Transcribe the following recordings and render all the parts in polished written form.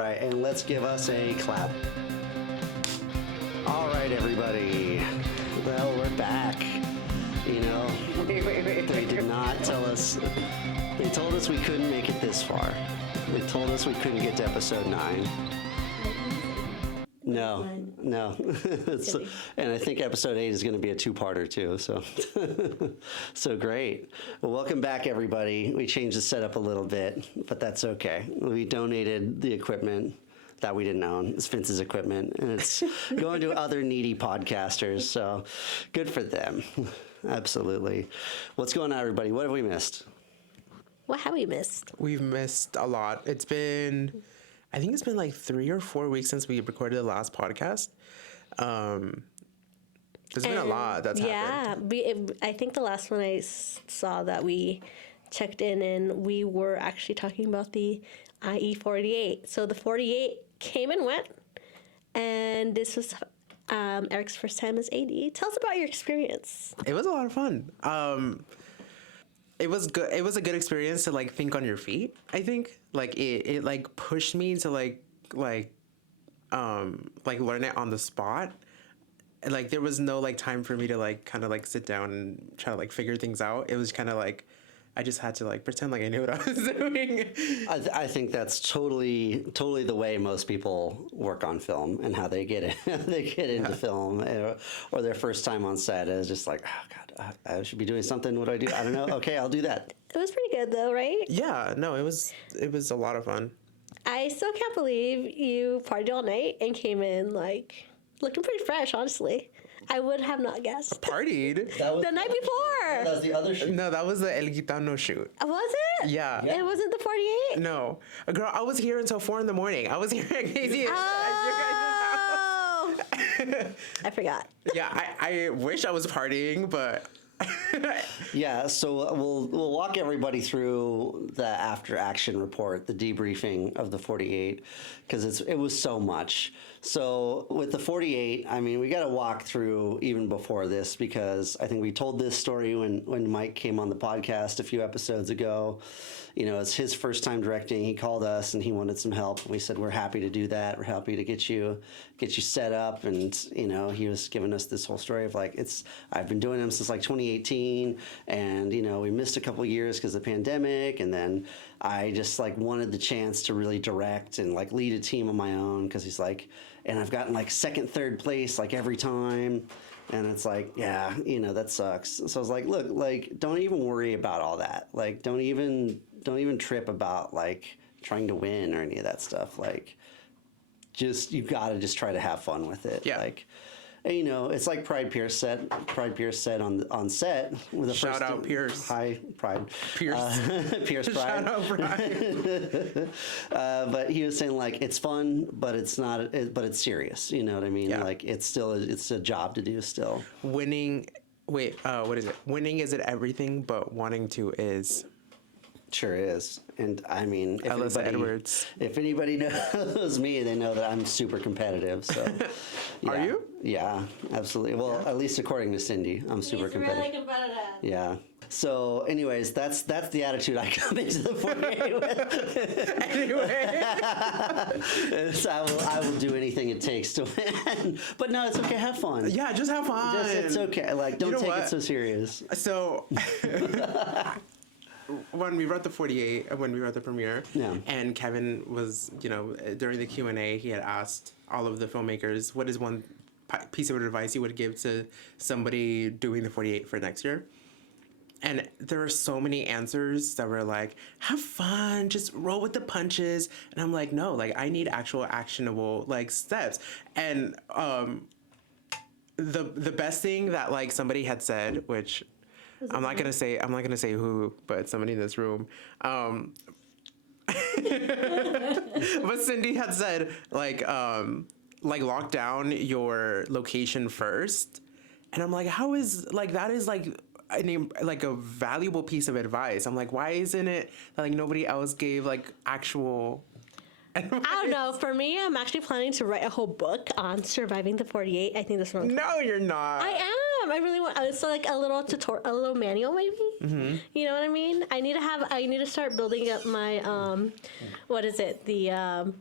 All right, and let's give us a clap. All right, everybody. Well, we're back. You know, they did not tell us. They told us we couldn't make it this far. They told us we couldn't get to episode 9. No. And I think episode 8 is going to be a 2-parter too. So great. Well, welcome back, everybody. We changed the setup a little bit, but that's okay. We donated the equipment that we didn't own. It's Vince's equipment, and it's going to other needy podcasters. So good for them. Absolutely. What's going on, everybody? What have we missed? What have we missed? We've missed a lot. I think it's been like 3 or 4 weeks since we recorded the last podcast. There's been a lot that's happened. Yeah, I think the last one I saw that we checked in and we were actually talking about the IE48. So the 48 came and went, and this was Eric's first time as AD. Tell us about your experience. It was a lot of fun. It was good. It was a good experience to like think on your feet. I think like it like pushed me to like learn it on the spot. And, like there was no like time for me to like kind of like sit down and try to like figure things out. It was kind of like I just had to like pretend like I knew what I was doing. I think that's totally the way most people work on film and how they get it. They get into film or their first time on set is just like, oh God, I should be doing something. What do I do? I don't know. Okay, I'll do that. It was pretty good though, right? Yeah, no, it was a lot of fun. I still can't believe you partied all night and came in like looking pretty fresh, honestly. I would have not guessed. Partied? The night before. That was the other shoot. No, that was the El Gitano shoot. Was it? Yeah. It wasn't the 48? No. Girl, I was here until 4 a.m. I was here at Casey. Oh! I forgot. Yeah, I wish I was partying, but... Yeah, so we'll walk everybody through the after action report, the debriefing of the 48, because it was so much. So with the 48, I mean, we got to walk through even before this, because I think we told this story when Mike came on the podcast a few episodes ago. You know, it's his first time directing. He called us and he wanted some help. We said, we're happy to do that. We're happy to get you set up. And, you know, he was giving us this whole story of like, I've been doing them since like 2018. And, you know, we missed a couple of years because of the pandemic. And then I just like wanted the chance to really direct and like lead a team on my own. Cause he's like, and I've gotten like second, third place, like every time. And it's like, yeah, you know, that sucks. So I was like, look, like, don't even worry about all that. Like, don't even trip about like trying to win or any of that stuff. Like, you gotta just try to have fun with it. Yeah. Like, and, you know, it's like Pride Pierce said on set with the Shout out Pierce. Hi, Pride. Pierce. Pierce Pride. Shout out Pride. But he was saying like it's fun, but it's not. But it's serious. You know what I mean? Yeah. Like it's a job to do still. Winning. Wait. What is it? Winning isn't everything, but wanting to is. Sure is. And I mean, if anybody knows me, they know that I'm super competitive. So, yeah. Are you? Yeah, absolutely. Well, at least according to Cindy, I'm super competitive. Really competitive. Yeah. So, anyways, that's the attitude I come into the 48 with. Anyway. So I will do anything it takes to win. But no, it's okay. Have fun. Yeah, just have fun. It's okay. Like, don't take it so serious. So. When we wrote the 48, when we wrote the premiere, yeah. And Kevin was, you know, during the Q&A, he had asked all of the filmmakers, what is one piece of advice you would give to somebody doing the 48 for next year? And there were so many answers that were like, have fun, just roll with the punches. And I'm like, no, like I need actual actionable like steps. And the best thing that like somebody had said, which I'm not gonna say who, but somebody in this room. But Cindy had said like lock down your location first, and I'm like, how is like that is like a valuable piece of advice. I'm like, why isn't it that like nobody else gave like actual advice? I don't know. For me, I'm actually planning to write a whole book on surviving the 48. I think that's what I'm No, you're not. I am. I really want. It's like a little tutorial, a little manual, maybe. Mm-hmm. You know what I mean? I need to start building up my what is it? The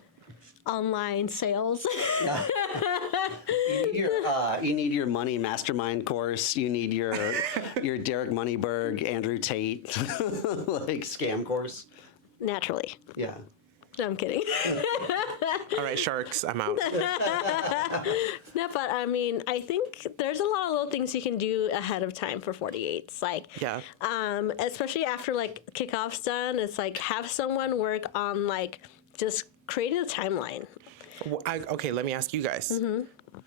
online sales. You need your money mastermind course. You need your Derek Moneyberg, Andrew Tate, like scam course. Naturally. Yeah. No, I'm kidding. All right, sharks, I'm out. No, but I mean, I think there's a lot of little things you can do ahead of time for 48s. Like, Yeah. Especially after like kickoff's done, it's like have someone work on like just creating a timeline. Okay, let me ask you guys.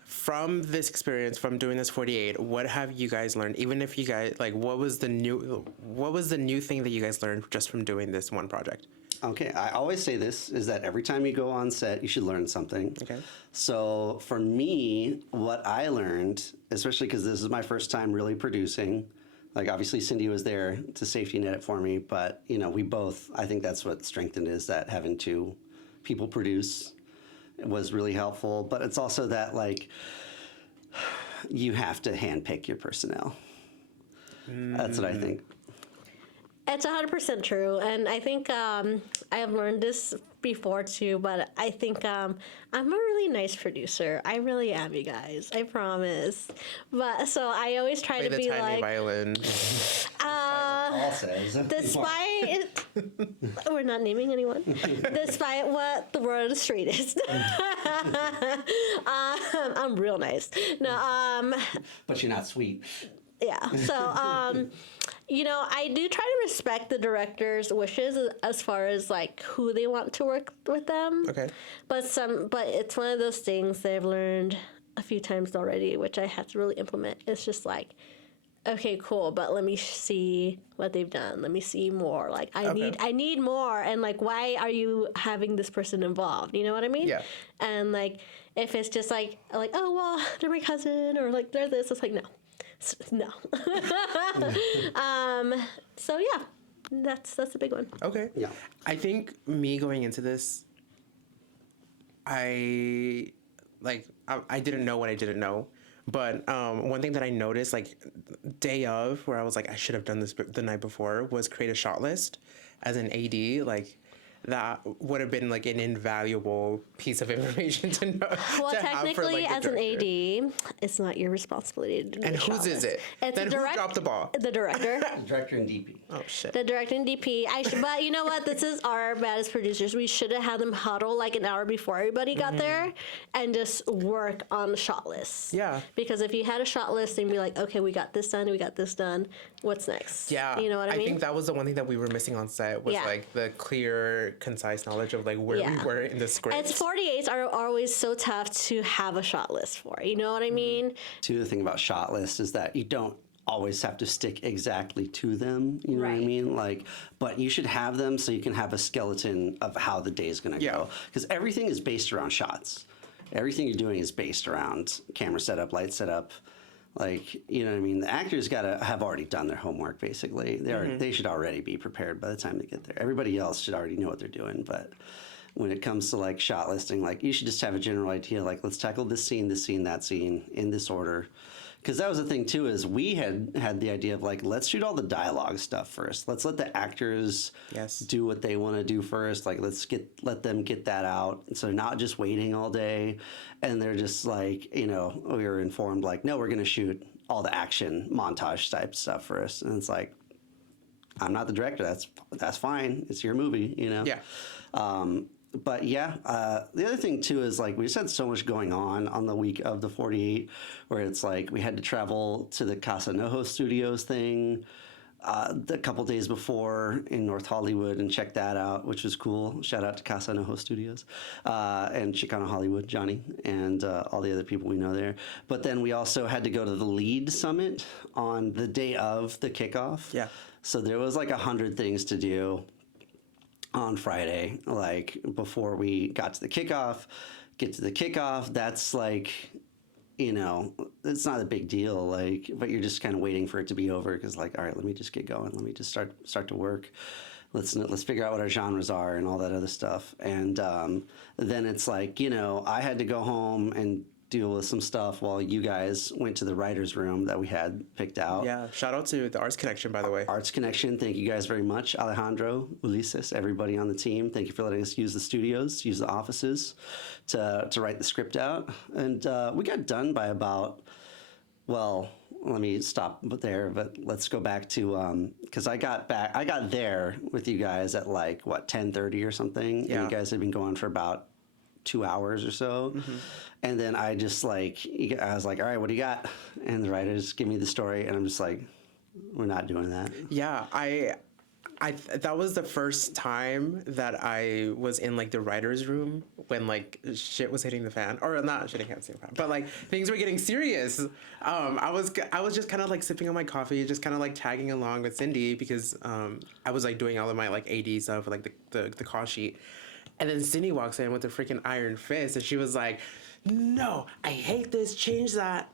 From this experience, from doing this 48, what have you guys learned? Even if you guys like, what was the new thing that you guys learned just from doing this one project? Okay, I always say this, is that every time you go on set, you should learn something. Okay. So for me, what I learned, especially because this is my first time really producing, like obviously Cindy was there to safety net it for me, but you know, we both, I think that's what strengthened is that having two people produce was really helpful. But it's also that like, you have to handpick your personnel. That's what I think. It's 100% true, and I think I have learned this before too. But I think I'm a really nice producer. I really am, you guys. I promise. But so I always try Play to the be tiny like, violin. Paul says. despite we're not naming anyone, despite what the word of the street is, I'm real nice. No, But you're not sweet. yeah. So, you know, I do try to respect the director's wishes as far as like who they want to work with them. Okay. But it's one of those things that I've learned a few times already, which I have to really implement. It's just like, okay, cool, but let me see what they've done. Let me see more. Like I need more. And like, why are you having this person involved? You know what I mean? Yeah. And like, if it's just like, oh well, they're my cousin, or like they're this. It's like no. So yeah, that's a big one. Okay. Yeah. I think me going into this, I didn't know what I didn't know. But one thing that I noticed, like, day of, where I was like, I should have done this the night before, was create a shot list as an AD. Like, that would have been, like, an invaluable piece of information to know. Well, to technically, have for, like, as an AD, it's not your responsibility to do And the whose shot is list. it? It's Then who dropped the ball? The director. Director and DP. Oh, shit. The director and DP. But you know what? This is our bad as producers. We should have had them huddle like an hour before everybody got there and just work on the shot list. Yeah. Because if you had a shot list and be like, okay, we got this done, what's next? Yeah. You know what I mean? think that was the one thing that we were missing on set was, Yeah. like, the clear, concise knowledge of, like, where we were in the script. It's 48s are always so tough to have a shot list for. You know what I mean? Too, the thing about shot lists is that you don't always have to stick exactly to them. You know what I Right. mean? Like, but you should have them so you can have a skeleton of how the day is going to go. Because everything is based around shots. Everything you're doing is based around camera setup, light setup. Like, you know what I mean? The actors got to have already done their homework, basically. They should already be prepared by the time they get there. Everybody else should already know what they're doing, but when it comes to like shot listing, like you should just have a general idea, like let's tackle this scene, that scene in this order. Because that was the thing too, is we had the idea of like, let's shoot all the dialogue stuff first. Let's let the actors do what they want to do first. Like let them get that out. So not just waiting all day. And they're just like, you know, we were informed like, no, we're going to shoot all the action montage type stuff first. And it's like, I'm not the director. That's fine. It's your movie, you know? Yeah. But yeah, the other thing too is like we just had so much going on the week of the 48, where it's like we had to travel to the Casa Nojo Studios thing a couple days before in North Hollywood and check that out, which was cool. Shout out to Casa Nojo Studios and Chicano Hollywood, Johnny, and all the other people we know there. But then we also had to go to the LEAD Summit on the day of the kickoff. Yeah. So there was like 100 things to do on Friday, like before we got to the kickoff. Get to the kickoff, that's like, you know, it's not a big deal, like, but you're just kind of waiting for it to be over because like, all right, let me just get going, let me just start to work. Let's figure out what our genres are and all that other stuff. And then it's like, you know, I had to go home and deal with some stuff while you guys went to the writer's room that we had picked out. Yeah, shout out to the Arts Connection, by the way. Arts Connection, thank you guys very much. Alejandro, Ulises, everybody on the team, thank you for letting us use the studios, use the offices to write the script out. And we got done by about, well, let me stop there, but let's go back to, because I got there with you guys at like, what, 10:30 or something? Yeah. And you guys had been going for about 2 hours or so. And then I just I was like, all right, what do you got? And the writers give me the story, and I'm just like, we're not doing that. Yeah, I that was the first time that I was in like the writer's room when like shit was hitting the fan, or not shit hitting the fan, but like things were getting serious. I was just kind of like sipping on my coffee, just kind of like tagging along with Cindy because I was like doing all of my like AD stuff, like the call sheet. And then Cindy walks in with a freaking iron fist, and she was like, "No, I hate this. Change that."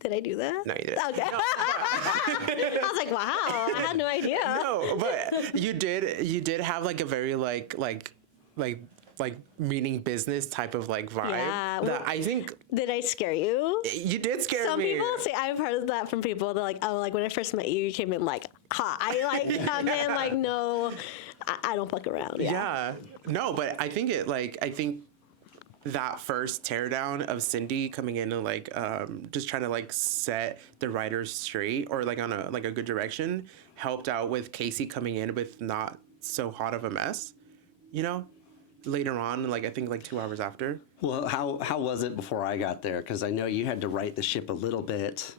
Did I do that? No, you didn't. Okay. I was like, wow, I had no idea. No, but you did have like a very like meaning business type of like vibe. Yeah, that I think Did I scare you? you did scare Some me. people say, I've heard of that from people. They're like, oh, like when I first met you, you came in like hot. I like come in like, no, I don't fuck around. Yeah. No, but I think that first teardown of Cindy coming in and like just trying to like set the writers straight or like on a good direction helped out with Casey coming in with not so hot of a mess, you know, later on, like I think like 2 hours after. Well, how was it before I got there? Because I know you had to right the ship a little bit,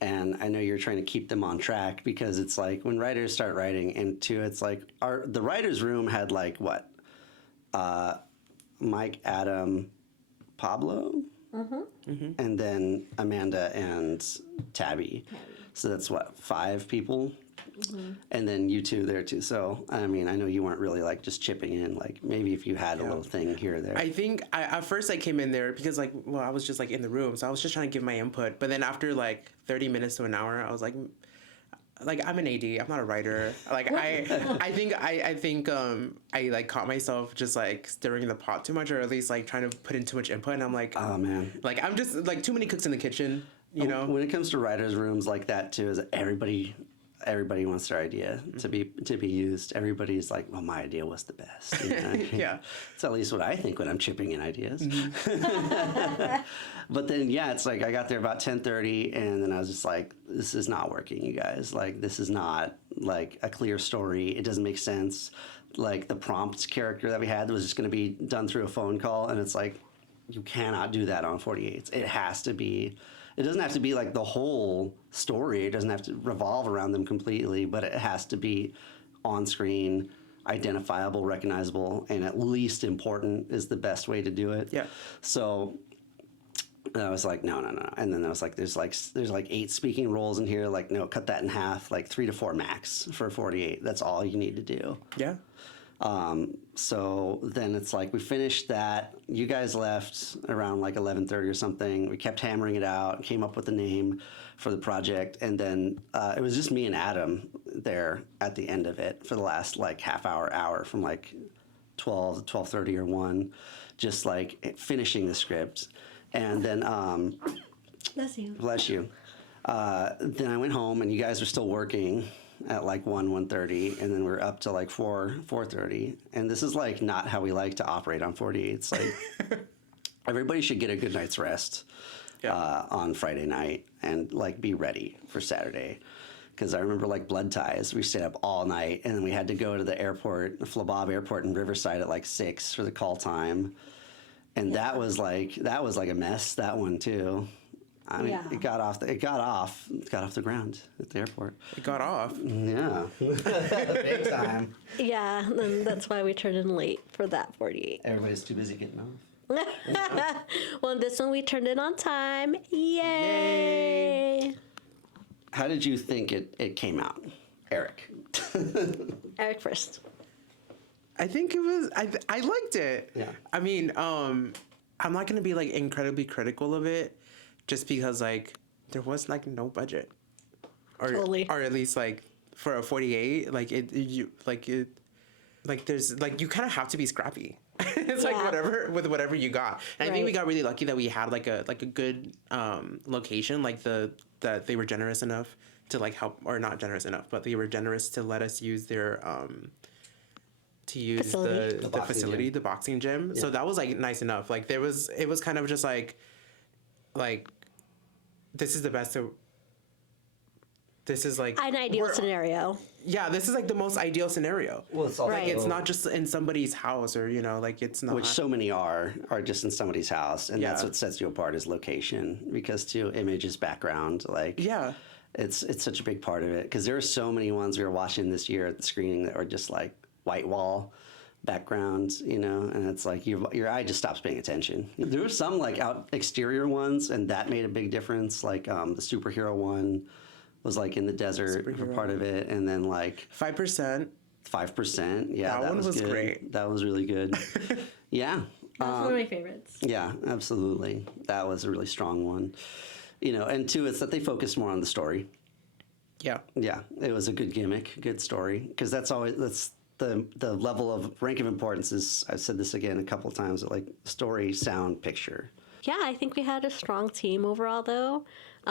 and I know you're trying to keep them on track because it's like when writers start writing into it's like the writers' room had like what, Mike, Adam, Pablo, and then Amanda and Tabby. So that's what, 5 people. And then you two there too. So, I mean, I know you weren't really like just chipping in, like maybe if you had a little thing here or there. I think at first I came in there because like, well, I was just like in the room. So I was just trying to give my input. But then after like 30 minutes to an hour, I was like I'm an AD. I'm not a writer. Like I think I like caught myself just like stirring the pot too much, or at least like trying to put in too much input. And I'm like, oh man, like I'm just like too many cooks in the kitchen, you know? When it comes to writers' rooms like that too, is everybody wants their idea to be used. Everybody's like, well, my idea was the best. You know? Yeah. It's at least what I think when I'm chipping in ideas. But then, yeah, it's like I got there about 10:30, and then I was just like, this is not working, you guys. Like, this is not like a clear story. It doesn't make sense. Like the prompt character that we had was just going to be done through a phone call, and it's like, you cannot do that on 48s. It has to be. It doesn't have to be like the whole story. It doesn't have to revolve around them completely, but it has to be on screen, identifiable, recognizable, and at least important is the best way to do it. Yeah. So I was like, no. And then I was like, there's like 8 speaking roles in here. Like, no, cut that in half, like 3 to 4 max for 48. That's all you need to do. Yeah. So then it's like we finished that. You guys left around like 11:30 or something. We kept hammering it out, came up with a name for the project, and then it was just me and Adam there at the end of it for the last like half hour from like 12 to 12:30 or 1, just like finishing the script. And then bless you. Then I went home, and you guys were still working at like 1:30, and then we're up to like 4:30. And this is like not how we like to operate on 48. It's like everybody should get a good night's rest on Friday night and like be ready for Saturday. Because I remember like Blood Ties, we stayed up all night, and then we had to go to the airport, Flabob Airport in Riverside at like 6 for the call time. And that was like a mess, that one too. I mean, it got off the ground at the airport. It got off. Yeah. Big time. Yeah, and that's why we turned in late for that 48. Everybody's too busy getting off. Well, this one we turned in on time. Yay! How did you think it came out, Eric? Eric first. I think it was. I liked it. Yeah. I mean, I'm not gonna be like incredibly critical of it, just because like there was like no budget, or at least like for a 48, like there's like you kind of have to be scrappy. It's like whatever you got. And I think we got really lucky that we had like a good location, like that they were generous enough to like help, or not generous enough, but they were generous to let us use their the facility, the boxing gym. Yeah. So that was like nice enough. Like it was kind of just like this is the best. This is like an ideal scenario. Yeah, this is like the most ideal scenario. Well, it's also like it's not just in somebody's house, or like it's not. Which so many are just in somebody's house, and that's what sets you apart is location, because too, images, background, like it's such a big part of it, because there are so many ones we were watching this year at the screening that were just like white wall backgrounds, and it's like your eye just stops paying attention. There were some like out exterior ones, and that made a big difference. Like the superhero one was like in the desert for part of it, and then like 5%. Yeah, that one was good. Great. That was really good. Yeah, that's one of my favorites. Yeah, absolutely. That was a really strong one. And two, it's that they focused more on the story. Yeah, it was a good gimmick, good story, because that's the level of rank of importance is, I've said this again a couple of times, like story, sound, picture. Yeah, I think we had a strong team overall, though.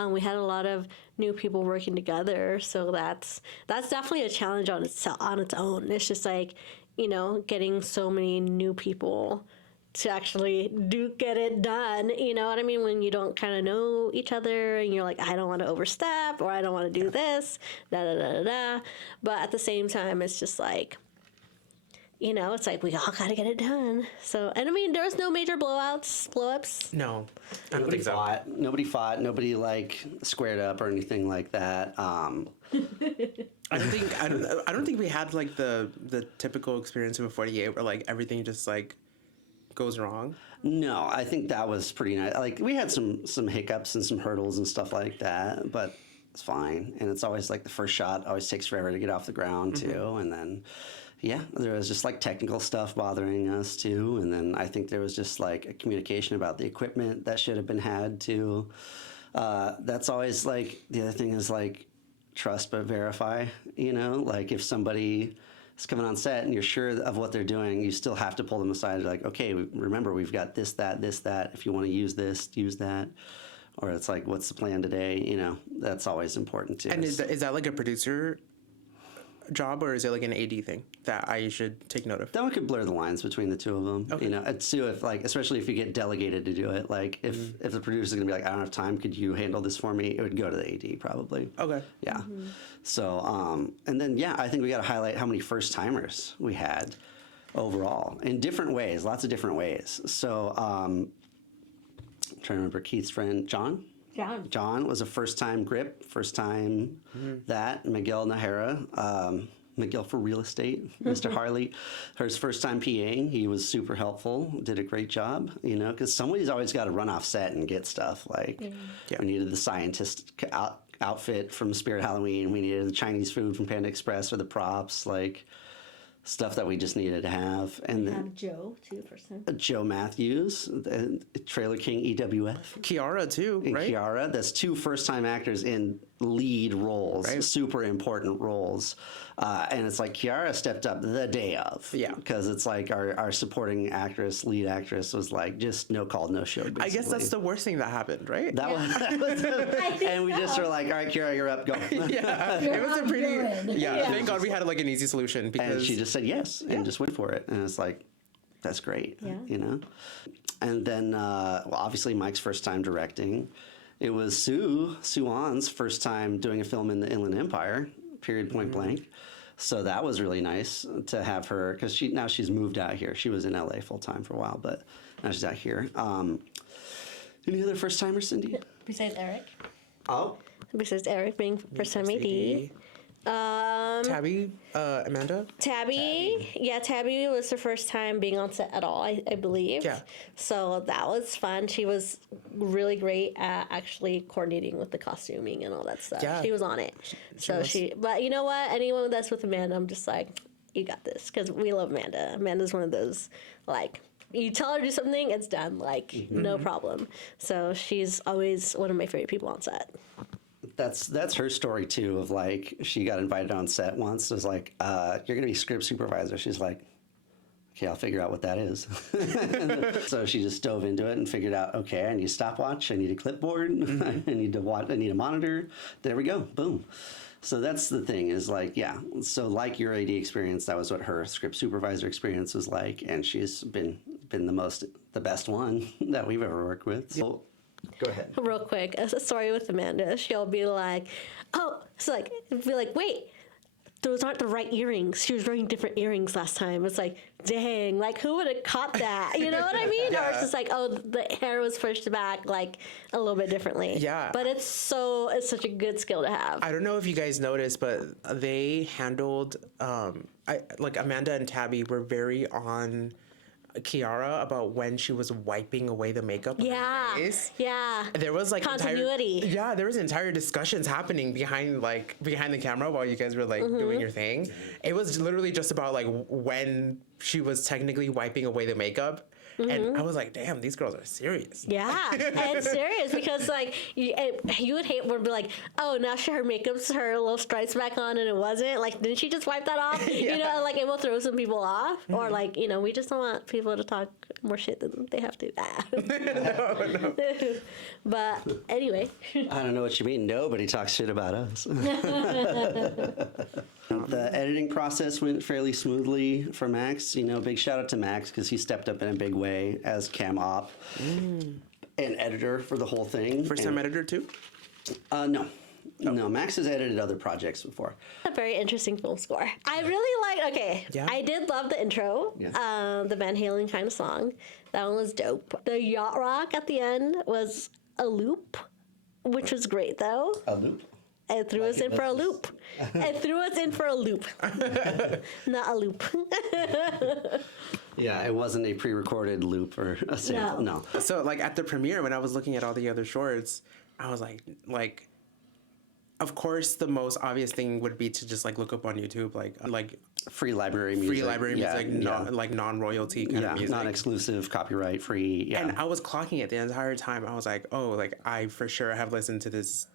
We had a lot of new people working together, so that's definitely a challenge on its own. It's just like, getting so many new people to actually get it done. You know what I mean? When you don't kind of know each other, and you're like, I don't want to overstep, or I don't want to do this, da da da da da. But at the same time, it's just like, it's like we all got to get it done. So, and I mean, there was no major blow-ups. No, I don't think so. Nobody fought. Nobody like squared up or anything like that. I don't think we had like the typical experience of a 48 where like everything just like goes wrong. No, I think that was pretty nice. Like we had some hiccups and some hurdles and stuff like that, but it's fine. And it's always like the first shot always takes forever to get off the ground too, and then. Yeah, there was just like technical stuff bothering us too, and then I think there was just like a communication about the equipment that should have been had too. That's always like the other thing is like trust but verify. Like if somebody is coming on set and you're sure of what they're doing, you still have to pull them aside. Like, okay, remember we've got this, that. If you want to use this, use that. Or it's like, what's the plan today? That's always important too. And is that like a producer job, or is it like an AD thing that I should take note of? That one could blur the lines between the two of them. Okay. Too, if like, especially if you get delegated to do it, like if the producer's gonna be like, I don't have time, could you handle this for me? It would go to the AD probably. Okay. Yeah. So, and then I think we got to highlight how many first timers we had overall in different ways, lots of different ways. So, I'm trying to remember Keith's friend John. John was a first-time grip, first-time that. Miguel Nahara, Miguel for real estate, Mr. Harley, his first-time PAing. He was super helpful, did a great job, because somebody's always got to run off set and get stuff. Like, we needed the scientist outfit from Spirit Halloween. We needed the Chinese food from Panda Express for the props, like... stuff that we just needed to have. And then Joe, too, first time. Joe Matthews, Trailer King EWF. Kiara, too, right? Kiara, that's two first-time actors in lead roles, super important roles. And it's like Kiara stepped up the day of. Yeah. Because it's like our supporting actress, lead actress was like just no call, no show, basically. I guess that's the worst thing that happened, right? That was and we just were like, all right, Kiara, you're up, go. It was a pretty... Yeah, thank God we had like an easy solution. Because and she just said yes and just went for it. And it's like, that's great, And then, obviously Mike's first time directing. It was Sue Ann's first time doing a film in the Inland Empire, period, point blank. So that was really nice to have her, because she's moved out here. She was in LA full time for a while, but now she's out here. Any other first timers, Cindy? Besides Eric. Oh. Besides Eric being first time AD. Tabby, Amanda? Tabby was her first time being on set at all, I believe. Yeah. So that was fun. She was really great at actually coordinating with the costuming and all that stuff. Yeah. She was on it. But you know what? Anyone that's with Amanda, I'm just like, you got this, because we love Amanda. Amanda's one of those, like, you tell her to do something, it's done, like, no problem. So she's always one of my favorite people on set. That's her story too, of like she got invited on set once. It was like, you're gonna be script supervisor. She's like, okay, I'll figure out what that is. So she just dove into it and figured out, okay, I need a stopwatch, I need a clipboard, I need a monitor. There we go, boom. So that's the thing is like, yeah. So like your AD experience, that was what her script supervisor experience was like, and she's been the best one that we've ever worked with. So go ahead. Real quick, a story with Amanda. She'll be like, oh, it's like, be like, wait, those aren't the right earrings. She was wearing different earrings last time. It's like, dang, like who would have caught that? You know what I mean? Yeah. Or it's just like, oh, the hair was pushed back like a little bit differently. Yeah. But it's such a good skill to have. I don't know if you guys noticed, but they handled, like Amanda and Tabby were very on Kiara about when she was wiping away the makeup on her face. Yeah. There was like continuity. There was entire discussions happening behind the camera while you guys were like doing your thing. It was literally just about like when she was technically wiping away the makeup. And I was like, damn, these girls are serious. Yeah, and it's serious because like you would hate would be like, oh, now her makeup's her little stripes back on and it wasn't. Like, didn't she just wipe that off? Yeah. You know, like it will throw some people off, or like we just don't want people to talk more shit than they have to. No. But anyway, I don't know what you mean. Nobody talks shit about us. The editing process went fairly smoothly for Max. Big shout out to Max because he stepped up in a big way as cam op and editor for the whole thing. First time editor too? No. No, Max has edited other projects before. a very interesting film score. I really liked. Okay, Yeah. I did love the intro. Yeah. The Van Halen kind of song. That one was dope. The yacht rock at the end was a loop, which was great though. A loop. It threw us in for a loop. It threw us in for a loop. Not a loop. Yeah, it wasn't a pre-recorded loop or a sample. No. So like at the premiere, when I was looking at all the other shorts, I was like, of course, the most obvious thing would be to just like look up on YouTube, like Free library music. Like non-royalty kind of music. Non-exclusive, copyright free. Yeah. And I was clocking it the entire time. I was like, oh, like I for sure have listened to this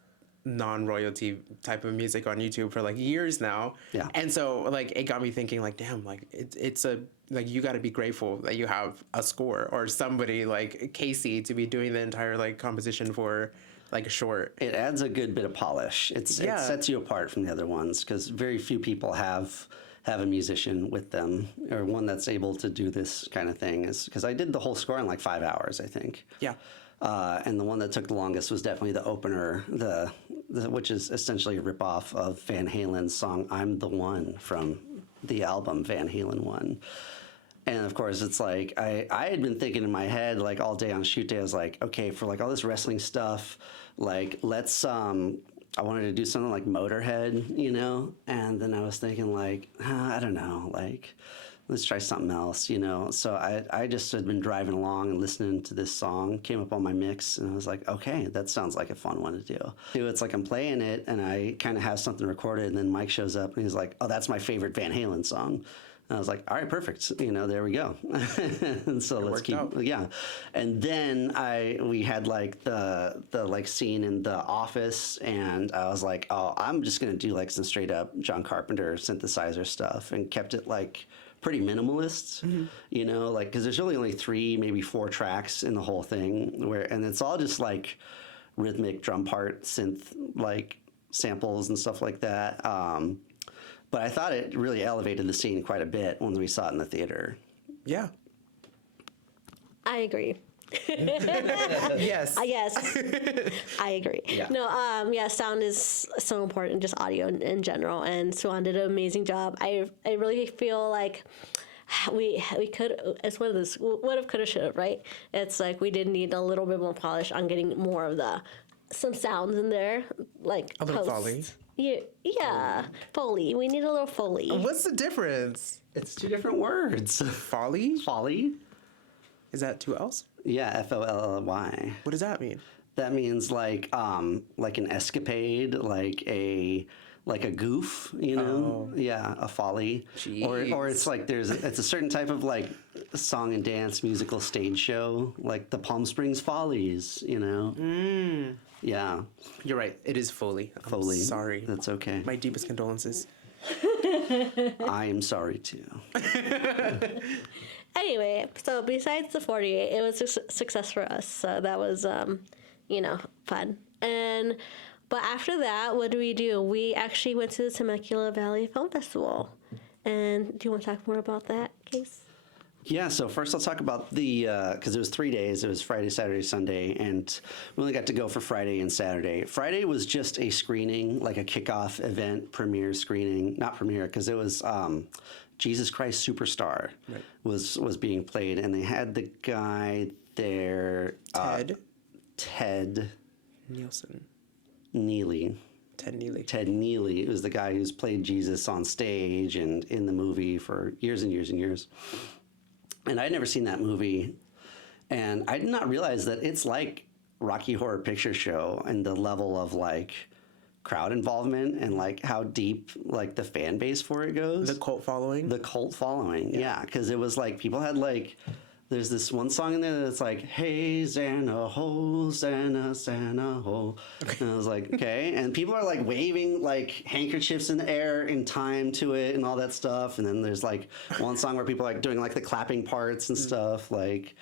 non-royalty type of music on YouTube for like years now. Yeah. And so like it got me thinking like, damn, like it's a like you got to be grateful that you have a score or somebody like Casey to be doing the entire like composition for like a short. It adds a good bit of polish. It sets you apart from the other ones because very few people have a musician with them or one that's able to do this kind of thing. Is because I did the whole score in like 5 hours, I think. Yeah. And the one that took the longest was definitely the opener, the which is essentially a ripoff of Van Halen's song "I'm the One" from the album Van Halen 1. And of course, it's like I had been thinking in my head like all day on shoot day. I was like, okay, for like all this wrestling stuff, like let's I wanted to do something like Motorhead, you know. And then I was thinking like I don't know, like let's try something else, you know. So I just had been driving along and listening to this song, came up on my mix, and I was like, okay, that sounds like a fun one to do. It's like I'm playing it, and I kind of have something recorded, and then Mike shows up, and he's like, oh, that's my favorite Van Halen song. And I was like, all right, perfect. You know, there we go. And so let's keep, yeah. And then we had like the like scene in the office, and I was like, oh, I'm just gonna do like some straight up John Carpenter synthesizer stuff, and kept it like pretty minimalist, you know, like because there's really only 3, maybe 4 tracks in the whole thing, and it's all just like rhythmic drum part synth like samples and stuff like that. But I thought it really elevated the scene quite a bit when we saw it in the theater. Yeah. I agree. Yes. Yes, I agree. Yeah. No, yeah, sound is so important, just audio in general, and Swan did an amazing job. I really feel like we could, it's one of those, what if, could have, should have, right? It's like we did need a little bit more polish on getting more of some sounds in there, like a little Foley. Yeah, Foley. We need a little Foley. What's the difference? It's 2 different words. Folly? Folly? Is that 2 L's? Yeah, FOLLY. What does that mean? That means like an escapade, like a goof, you know? Yeah, a folly. Jeez. Or it's like it's a certain type of like song and dance musical stage show, like the Palm Springs Follies, you know? Yeah. You're right. It is Foley. I'm Foley. sorry. That's okay. My deepest condolences. I am sorry too. Anyway, so besides the 48, it was a success for us. So that was, fun. But after that, what do? We actually went to the Temecula Valley Film Festival. And do you want to talk more about that, Case? Yeah, so first I'll talk about because it was 3 days. It was Friday, Saturday, Sunday, and we only got to go for Friday and Saturday. Friday was just a screening, like a kickoff event, premiere screening. Not premiere, because it was Jesus Christ Superstar was being played, and they had the guy there. Ted Nielsen. Neely. Ted Neely. Ted Neely was the guy who's played Jesus on stage and in the movie for years and years and years. And I'd never seen that movie, and I did not realize that it's like Rocky Horror Picture Show and the level of like crowd involvement and like how deep like the fan base for it goes. The cult following. Yeah, because it was like people had like there's this one song in there that's like, hey, Xana ho, Xana, Xana ho. And I was like, okay. And people are like waving like handkerchiefs in the air in time to it and all that stuff. And then there's like one song where people are like doing like the clapping parts and stuff. Like,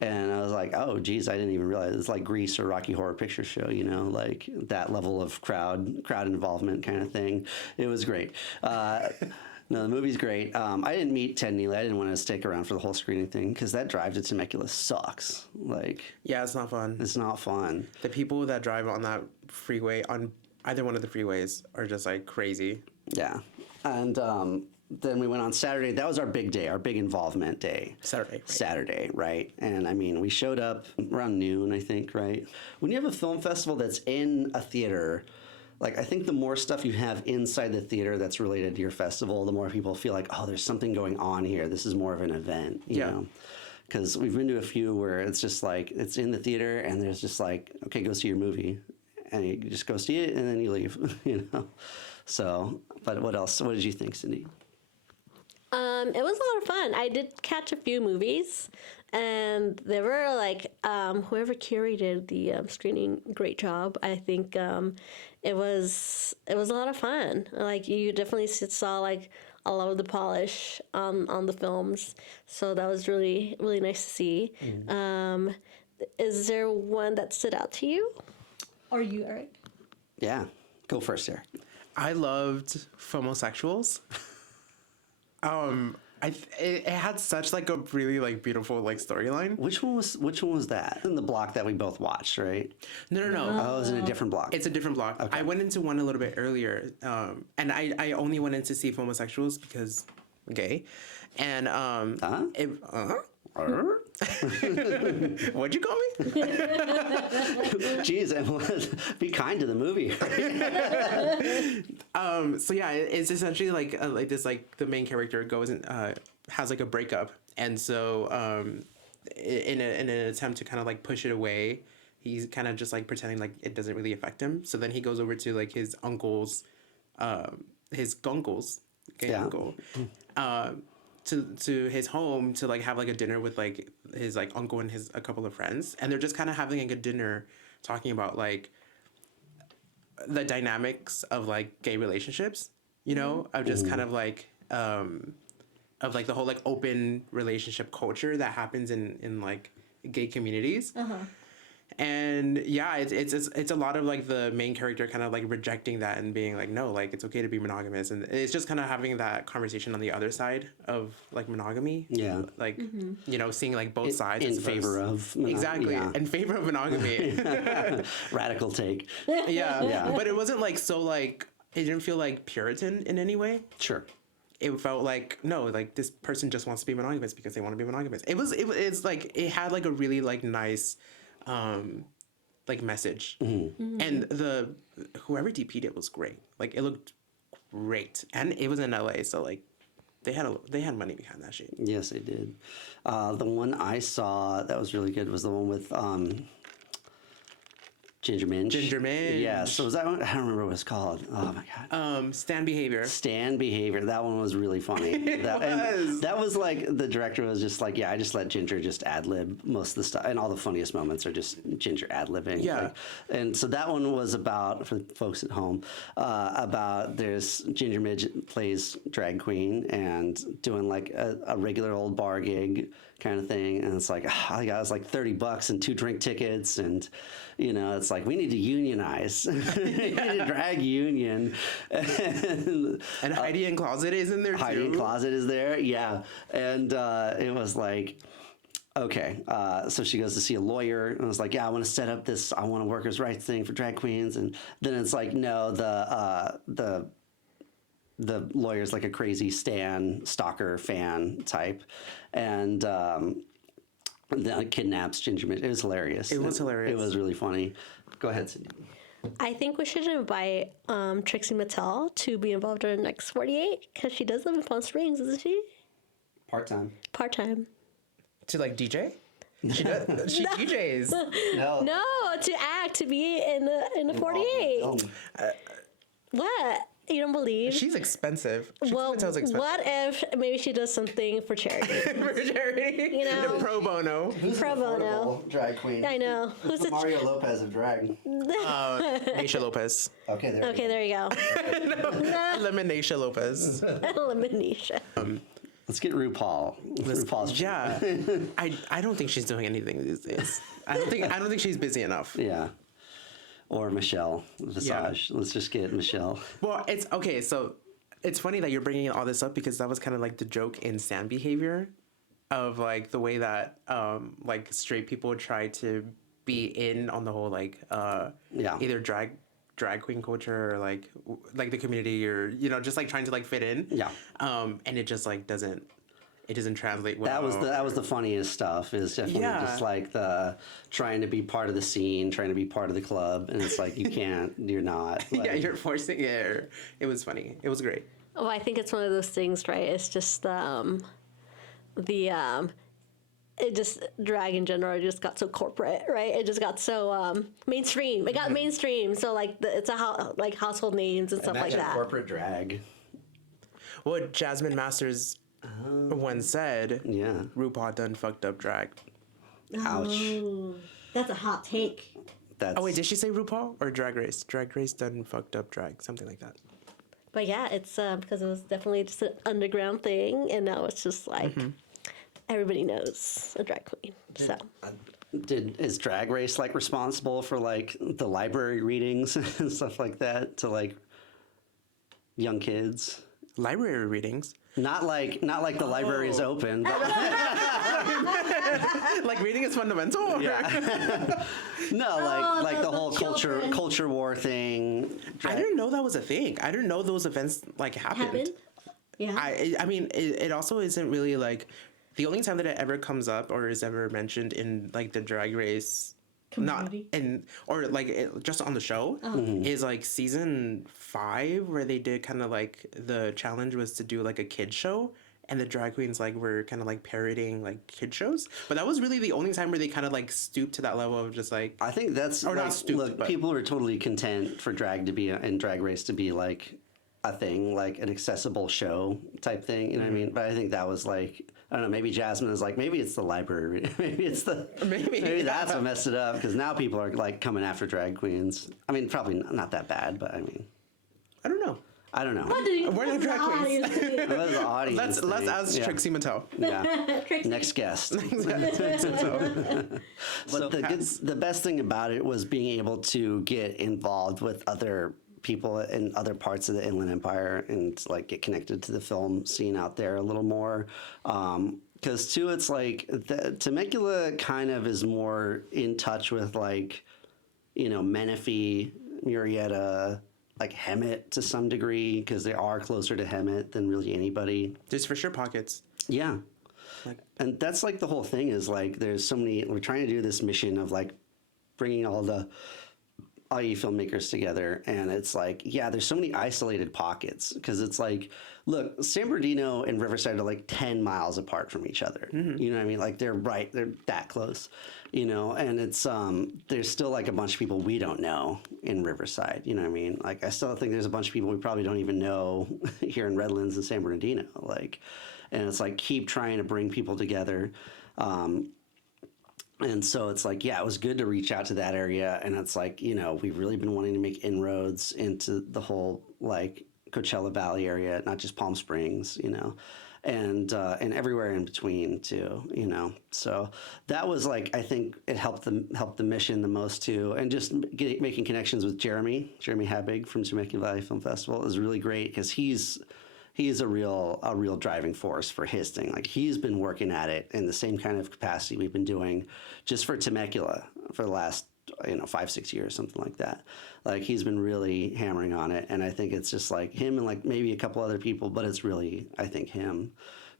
and I was like, oh, geez, I didn't even realize it's like Grease or Rocky Horror Picture Show, like that level of crowd involvement kind of thing. It was great. No, the movie's great. I didn't meet Ted Neely. I didn't want to stick around for the whole screening thing because that drive to Temecula sucks. Like, yeah, it's not fun. It's not fun. The people that drive on that freeway, on either one of the freeways, are just like crazy. Yeah. And then we went on Saturday. That was our big day, our big involvement day. Saturday, right? And I mean, we showed up around noon, I think, right? When you have a film festival that's in a theater, like, I think the more stuff you have inside the theater that's related to your festival, the more people feel like, oh, there's something going on here. This is more of an event, you know? Because we've been to a few where it's just like, it's in the theater and there's just like, okay, go see your movie. And you just go see it and then you leave, So, but what else? What did you think, Cindy? It was a lot of fun. I did catch a few movies, and they were like, whoever curated the screening, great job. I think it was a lot of fun. Like, you definitely saw like a lot of the polish on the films, so that was really, really nice to see. Is there one that stood out to you? Or you, Eric? Yeah, go first, Eric. I loved Filmosexuals. It had such like a really like beautiful like storyline. Which one was that? In the block that we both watched, right? No. Oh, it was in a different block. It's a different block. Okay. I went into one a little bit earlier, and I only went in to see Filmosexuals because gay, and What'd you call me? Jeez, be kind to the movie. So yeah, it's essentially like this, like the main character goes and has like a breakup, and so in an attempt to kind of like push it away, he's kind of just like pretending like it doesn't really affect him. So then he goes over to like his uncle's, gay uncle, to his home to like have like a dinner with like his like uncle and a couple of friends, and they're just kind of having like a dinner talking about like the dynamics of like gay relationships, of just kind of like of like the whole like open relationship culture that happens in like gay communities. And yeah, it's a lot of like the main character kind of like rejecting that and being like, no, like it's okay to be monogamous, and it's just kind of having that conversation on the other side of like monogamy. Yeah, like seeing like both sides in favor of exactly in favor of monogamy. Radical take. Yeah, but it wasn't like so like it didn't feel like Puritan in any way. Sure. It felt like no, like this person just wants to be monogamous because they want to be monogamous. It's like it had like a really like nice like message, and whoever DP'd it was great. Like it looked great, and it was in LA, so like they had money behind that shit. Yes, they did. The one I saw that was really good was the one with Ginger Minge. Ginger Minge. Yeah, so was that one? I don't remember what it's called. Oh my god. Stand Behavior. Stand Behavior. That one was really funny. That was like, the director was just like, yeah, I just let Ginger just ad-lib most of the stuff, and all the funniest moments are just Ginger ad-libbing. Yeah. Like, and so that one was about, for folks at home, about there's Ginger Midge plays drag queen and doing like a regular old bar gig kind of thing, and it's like, I got us like $30 and 2 drink tickets, and it's like, we need to unionize. We need a drag union. And Heidi in Closet is in there too. Heidi in Closet is there, yeah. And it was like, okay, so she goes to see a lawyer, and I was like, yeah, I want to set up this, I want a workers' rights thing for drag queens, and then it's like, no, the lawyer's like a crazy stalker fan type, and kidnaps Ginger Midge. It was hilarious. It was hilarious. It was really funny. Go ahead, Cindy. I think we should invite Trixie Mattel to be involved in the next 48, because she does live in Palm Springs, doesn't she? Part-time. Part-time. To like DJ? She does. She DJs. No, to act, to be in the 48. What? You don't believe? She's expensive. Well, Mattel's expensive. what if maybe she does something for charity? For charity? Pro bono. Who's Pro an bono. affordable drag queen? I know. Who's the Mario Lopez of drag? Naisha Lopez. Okay, there. Okay, there you go. Elimination Lopez. Elimination. Let's get RuPaul. RuPaul's Yeah. I don't think she's doing anything these days. I don't think she's busy enough. Yeah. Or Michelle Visage. Yeah. Let's just get Michelle. Well, it's okay. So it's funny that you're bringing all this up, because that was kind of like the joke in Stand Behavior, of like the way that like straight people try to be in on the whole like either drag queen culture, or like the community, or just like trying to like fit in. Yeah. And it just like doesn't translate well. That was the funniest stuff, is definitely just like the trying to be part of the scene, trying to be part of the club, and it's like, you can't, you're not. Like, yeah, you're forcing it. It was funny. It was great. Well, I think it's one of those things, right? It's just it just, drag in general, it just got so corporate, right? It just got so mainstream. It got mainstream, so like it's like household names and stuff like that. Corporate drag. What Jasmine Masters once said, yeah, RuPaul done fucked up drag. Ouch. Oh, that's a hot take. Oh wait, did she say RuPaul or Drag Race? Drag Race done fucked up drag, something like that. But yeah, it's because it was definitely just an underground thing, and now it's just like everybody knows a drag queen. So is Drag Race like responsible for like the library readings and stuff like that to like young kids? Library readings? Not like the library is open, but like reading is fundamental? Or? Yeah. No, like the whole culture war thing. I didn't know that was a thing. I didn't know those events like happened. Yeah. I mean, it also isn't really like the only time that it ever comes up or is ever mentioned in like the Drag Race community, just on the show is like season 5, where they did kind of like the challenge was to do like a kid show, and the drag queens like were kind of like parroting like kid shows, but that was really the only time where they kind of like stooped to that level of just like, I think that's, or like, not stooped, look, but people are totally content for drag to be and Drag Race to be like a thing, like an accessible show type thing, you know what I mean? But I think that was like, I don't know, maybe Jasmine is like, maybe it's the library, maybe that's what messed it up, because now people are like coming after drag queens. I mean, probably not that bad, but I mean, I don't know. We're not drag queens. The audience let's ask Trixie Mattel. Yeah. Next guest. But the best thing about it was being able to get involved with other people in other parts of the Inland Empire and like get connected to the film scene out there a little more. Because too, it's like Temecula kind of is more in touch with like, Menifee, Murrieta, like Hemet to some degree, because they are closer to Hemet than really anybody. There's for sure pockets. Yeah. And that's like the whole thing is like there's so many, we're trying to do this mission of like bringing all the IE filmmakers together, and it's like, yeah, there's so many isolated pockets, because it's like, look, San Bernardino and Riverside are like 10 miles apart from each other. You know what I mean? Like they're that close, you know, and it's, there's still like a bunch of people we don't know in Riverside, you know what I mean? Like I still think there's a bunch of people we probably don't even know here in Redlands and San Bernardino, like, and it's like, keep trying to bring people together. And so it's like, yeah, it was good to reach out to that area. And it's like, you know, we've really been wanting to make inroads into the whole like Coachella Valley area, not just Palm Springs, you know, and everywhere in between too, you know. So that was like, I think it helped the mission the most too. And just making connections with Jeremy Habig from Temecula Valley Film Festival is really great because he's a real driving force for his thing. Like he's been working at it in the same kind of capacity we've been doing just for Temecula for the last 5-6 years, something like that. Like he's been really hammering on it, and I think it's just like him and like maybe a couple other people, but it's really I think him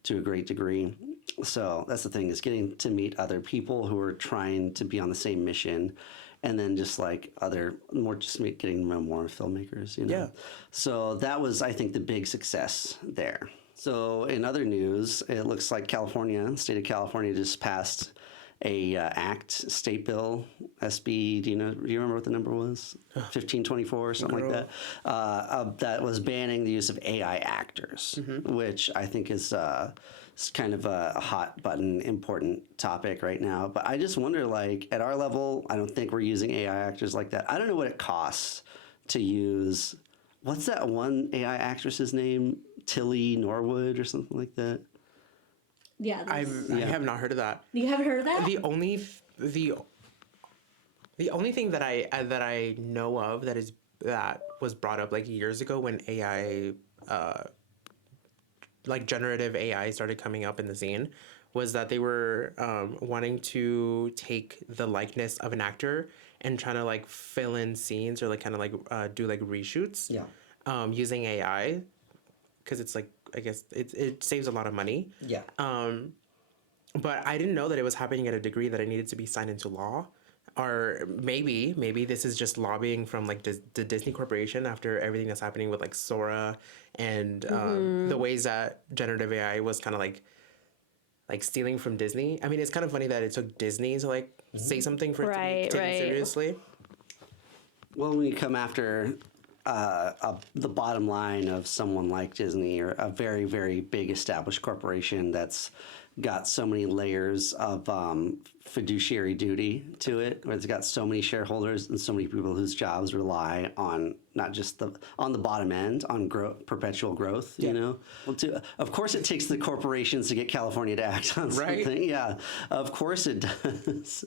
to a great degree. So that's the thing, is getting to meet other people who are trying to be on the same mission. And then just like getting to know more filmmakers, you know? Yeah. So that was, I think, the big success there. So in other news, it looks like state of California just passed a state bill, SB, do you remember what the number was? 1524 or something like that. That was banning the use of AI actors, which I think is kind of a hot button, important topic right now. But I just wonder, like, at our level, I don't think we're using AI actors like that. I don't know what it costs to use, what's that one AI actress's name? Tilly Norwood or something like that? Yeah. I have not heard of that. You haven't heard of that? The only thing that I know of that was brought up like years ago when AI like generative AI started coming up in the scene was that they were wanting to take the likeness of an actor and trying to like fill in scenes or like kind of like do like reshoots using AI, because it's like, I guess it saves a lot of money. Yeah. But I didn't know that it was happening at a degree that it needed to be signed into law. Or maybe this is just lobbying from like the Disney Corporation after everything that's happening with like Sora and the ways that generative AI was kind of like stealing from Disney. I mean, it's kind of funny that it took Disney to like say something for it to be taken seriously. Well, when you come after the bottom line of someone like Disney or a very, very big established corporation that's got so many layers of fiduciary duty to it, where it's got so many shareholders and so many people whose jobs rely on not just on the bottom end, on perpetual growth, you know? Well, of course it takes the corporations to get California to act on something. Right? Yeah, of course it does.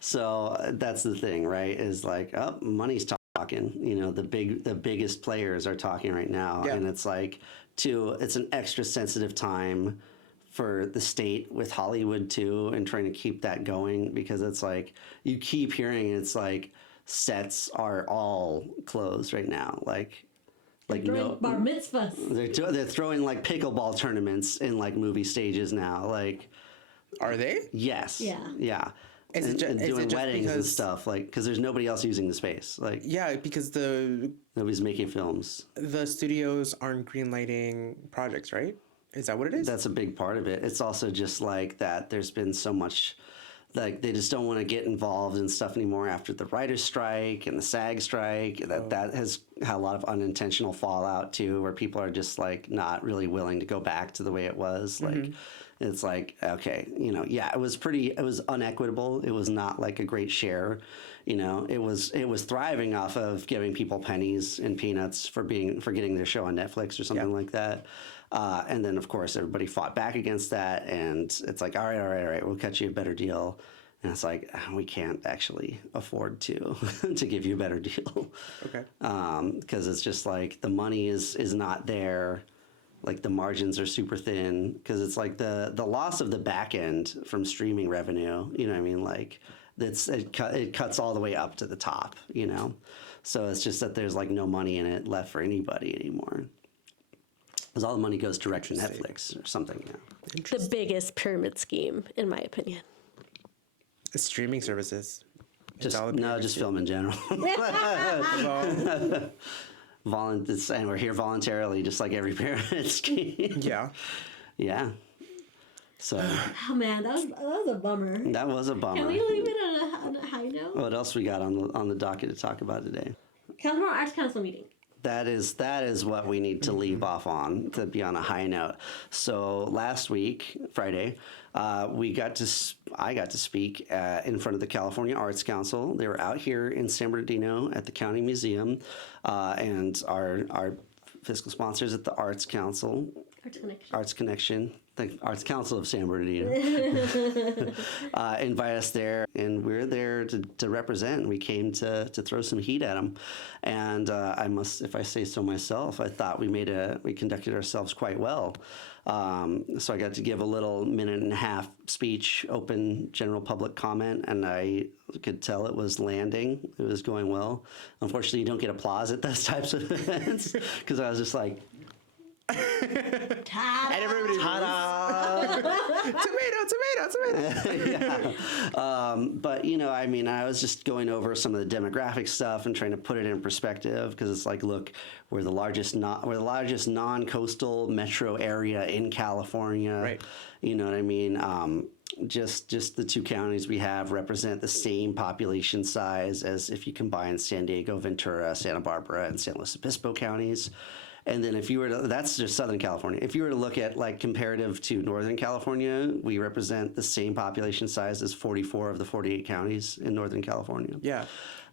So that's the thing, right? Is like, money's talking, you know, the biggest players are talking right now. Yeah. And it's like, it's an extra sensitive time for the state with Hollywood too, and trying to keep that going, because it's like you keep hearing it's like sets are all closed right now, like no bar mitzvahs. They're throwing like pickleball tournaments in like movie stages now. Like, are they? Yes. Yeah. And doing weddings and stuff, like, because there's nobody else using the space. Like, yeah, because nobody's making films. The studios aren't greenlighting projects, right? Is that what it is? That's a big part of it. It's also just like that there's been so much, like, they just don't want to get involved in stuff anymore after the writer's strike and the SAG strike. That has had a lot of unintentional fallout too, where people are just like not really willing to go back to the way it was. Like, it's like, okay, you know, yeah, it was unequitable. It was not like a great share. You know, it was thriving off of giving people pennies and peanuts for getting their show on Netflix or something like that. And then, of course, everybody fought back against that, and it's like, all right, we'll cut you a better deal. And it's like, we can't actually afford to give you a better deal. Okay. Because it's just like the money is not there. Like the margins are super thin, because it's like the loss of the back end from streaming revenue, you know what I mean? Like it cuts all the way up to the top, you know? So it's just that there's like no money in it left for anybody anymore. Because all the money goes direct to Netflix or something. Yeah. The biggest pyramid scheme, in my opinion. Streaming services. Just film in general. and we're here voluntarily, just like every parent. Yeah. Yeah. So Oh man, that was a bummer. that was a bummer. Can we leave it on a high note? What else we got on the docket to talk about today? California Arts Council meeting. That is what we need to leave off on, to be on a high note. So last week, Friday, I got to speak in front of the California Arts Council. They were out here in San Bernardino at the County Museum, and our fiscal sponsors at the Arts Council. Arts Connection. The Arts Council of San Bernardino invite us there, and we're there to represent. We came to throw some heat at them, and I must, if I say so myself, I thought we conducted ourselves quite well. So I got to give a little 1.5-minute speech, open general public comment, and I could tell it was landing. It was going well. Unfortunately, you don't get applause at those types of events because I was just like. And everybody Ta-da! tomato. Yeah. But I mean, I was just going over some of the demographic stuff and trying to put it in perspective because it's like, look, we're the largest non-coastal metro area in California. Right. You know what I mean? Just the two counties we have represent the same population size as if you combine San Diego, Ventura, Santa Barbara, and San Luis Obispo counties. And then if you were to, that's just Southern California. If you were to look at like comparative to Northern California, we represent the same population size as 44 of the 48 counties in Northern California. Yeah.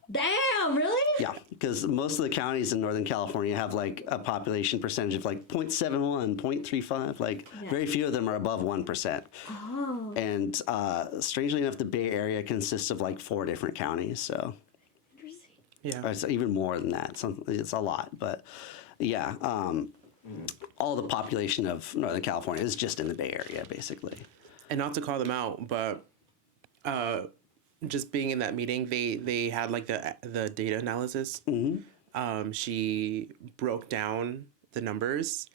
Damn, really? Yeah, because most of the counties in Northern California have like a population percentage of like 0.71, 0.35. Like very few of them are above 1%. Oh. And strangely enough, the Bay Area consists of like 4 different counties. So Interesting. Yeah. it's even more than that. It's a lot, but. Yeah, all the population of Northern California is just in the Bay Area, basically. And not to call them out, but just being in that meeting, they had like the data analysis. Mm-hmm. She broke down the numbers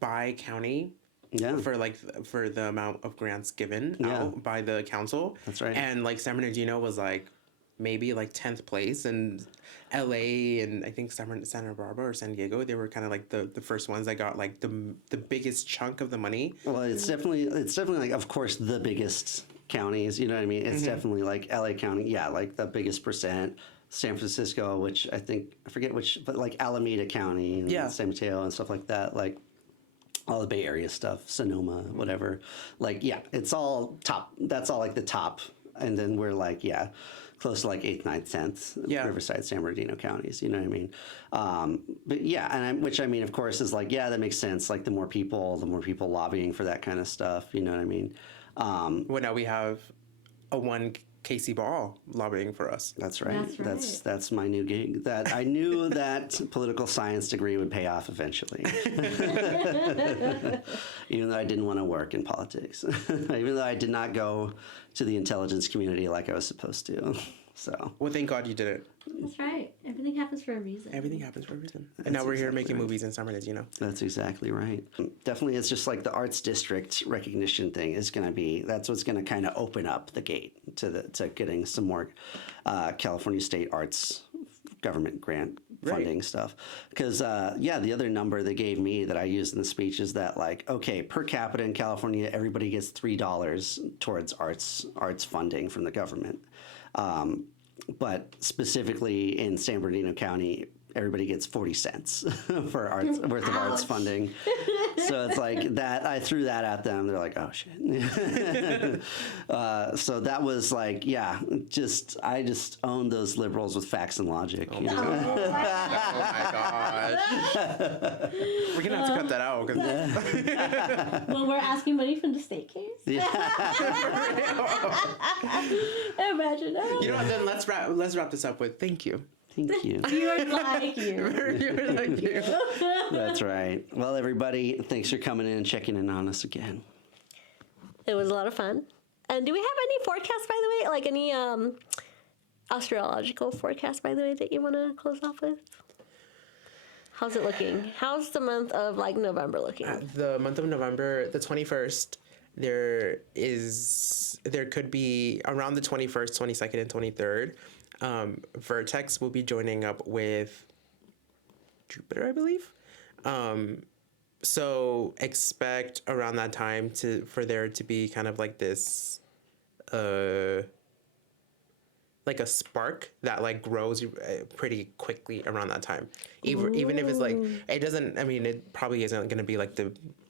by county. Yeah. For the amount of grants given out by the council. That's right. And like San Bernardino was like maybe like 10th place, and LA and I think Santa Barbara or San Diego, they were kind of like the first ones that got like the biggest chunk of the money. Well, it's definitely like, of course, the biggest counties. You know what I mean? It's definitely like LA County, yeah, like the biggest percent. San Francisco, which I forget which, but like Alameda County and San Mateo and stuff like that, like all the Bay Area stuff, Sonoma, whatever. Like, yeah, it's all top. That's all like the top. And then we're like, close to like 8th, 9th, 10th, Riverside, San Bernardino counties, you know what I mean? But yeah, which I mean, of course, is like, yeah, that makes sense. Like the more people lobbying for that kind of stuff, you know what I mean? Well, now we have a one Casey Ball lobbying for us. That's right. That's right. That's my new gig. That I knew that political science degree would pay off eventually. Even though I didn't want to work in politics. Even though I did not go to the intelligence community like I was supposed to. So. Well, thank God you did it. That's right. Everything happens for a reason. Everything happens for a reason. And now we're here making movies in San Bernardino. That's exactly right. Definitely, it's just like the arts district recognition thing is going to be, that's what's going to kind of open up the gate to getting some more California state arts government grant funding stuff. Because, the other number they gave me that I used in the speech is that, like, okay, per capita in California, everybody gets $3 towards arts funding from the government. But specifically in San Bernardino County, everybody gets 40 cents for arts worth of arts funding. So it's like that. I threw that at them. They're like, "Oh shit!" So that was like, I just owned those liberals with facts and logic. Oh my gosh! We're gonna have to cut that out. When we're asking money from the state case. Yeah. Imagine that. You know what? Then let's wrap this up with thank you. Thank you. You're like you. You're like you. That's right. Well, everybody, thanks for coming in and checking in on us again. It was a lot of fun. And do we have any forecasts, by the way? Like any astrological forecasts, by the way, that you want to close off with? How's it looking? How's the month of like November looking? The month of November, the 21st, there could be around the 21st, 22nd, and 23rd. Vertex will be joining up with Jupiter, I believe. So expect around that time for there to be kind of like this, like a spark that like grows pretty quickly around that time. Even if it's like, it doesn't, I mean, it probably isn't going to be like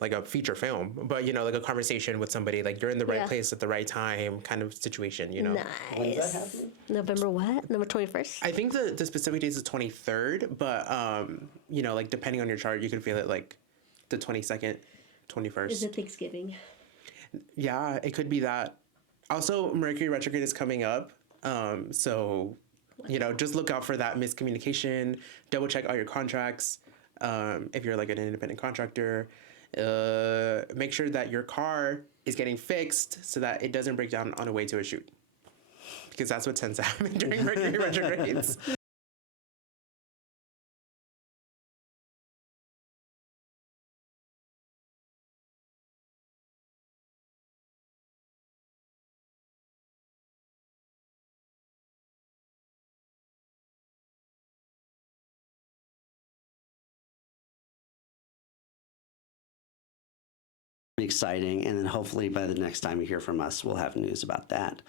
like a feature film, but you know, like a conversation with somebody, like you're in the right place at the right time kind of situation, you know? When's that Nice. happening? November what? November 21st? I think the specific date is the 23rd, but you know, like depending on your chart, you could feel it like the 22nd, 21st. Is it Thanksgiving? Yeah, it could be that. Also, Mercury retrograde is coming up. So, you know, just look out for that miscommunication. Double check all your contracts. If you're like an independent contractor, make sure that your car is getting fixed so that it doesn't break down on the way to a shoot. Because that's what tends to happen during Mercury retrogrades. Exciting, and then hopefully by the next time you hear from us, we'll have news about that.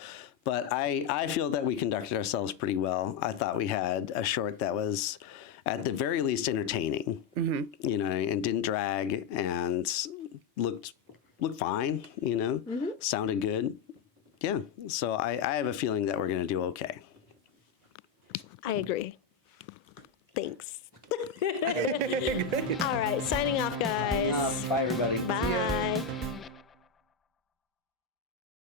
But I feel that we conducted ourselves pretty well. I thought we had a short that was at the very least entertaining, you know, and didn't drag and looked fine, you know, sounded good. Yeah, so I have a feeling that we're going to do okay. I agree. Thanks. All right, signing off, guys. Bye, everybody. Bye.